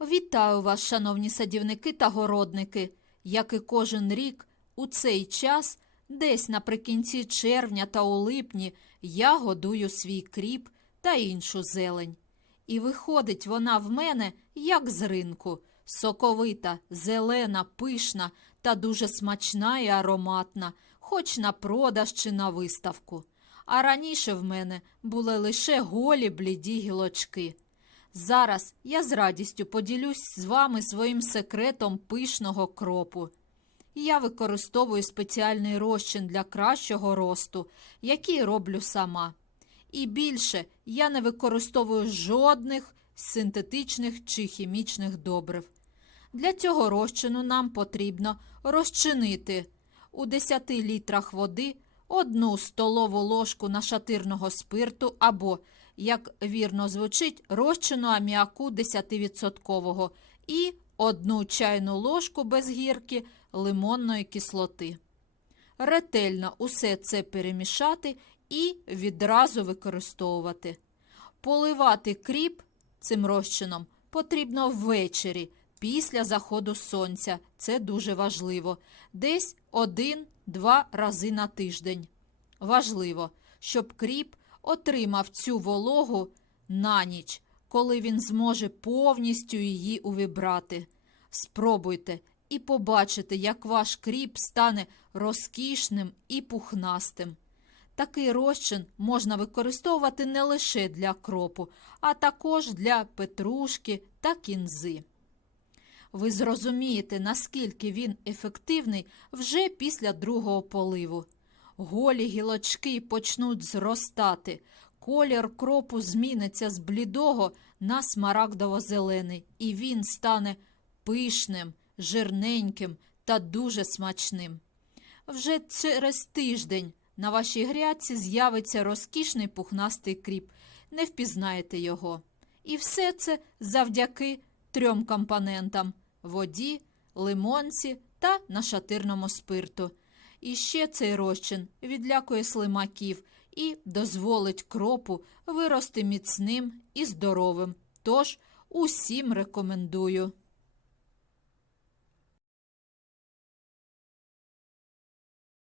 Вітаю вас, шановні садівники та городники. Як і кожен рік, у цей час, десь наприкінці червня та у липні, я годую свій кріп та іншу зелень. І виходить вона в мене, як з ринку, соковита, зелена, пишна та дуже смачна і ароматна, хоч на продаж чи на виставку. А раніше в мене були лише голі бліді гілочки. Зараз я з радістю поділюсь з вами своїм секретом пишного кропу. Я використовую спеціальний розчин для кращого росту, який роблю сама. І більше я не використовую жодних синтетичних чи хімічних добрив. Для цього розчину нам потрібно розчинити у 10 літрах води одну столову ложку нашатирного спирту або, як вірно звучить, розчину аміаку 10% і одну чайну ложку без гірки лимонної кислоти. Ретельно усе це перемішати і відразу використовувати. Поливати кріп цим розчином потрібно ввечері, після заходу сонця. Це дуже важливо. Десь один-два рази на тиждень. Важливо, щоб кріп отримав цю вологу на ніч, коли він зможе повністю її увібрати. Спробуйте і побачите, як ваш кріп стане розкішним і пухнастим. Такий розчин можна використовувати не лише для кропу, а також для петрушки та кінзи. Ви зрозумієте, наскільки він ефективний вже після другого поливу. Голі гілочки почнуть зростати, колір кропу зміниться з блідого на смарагдово-зелений, і він стане пишним, жирненьким та дуже смачним. Вже через тиждень на вашій грядці з'явиться розкішний пухнастий кріп. Не впізнаєте його. І все це завдяки трьом компонентам воді, лимонці та нашатирному спирту. І ще цей розчин відлякує слимаків і дозволить кропу вирости міцним і здоровим. Тож усім рекомендую.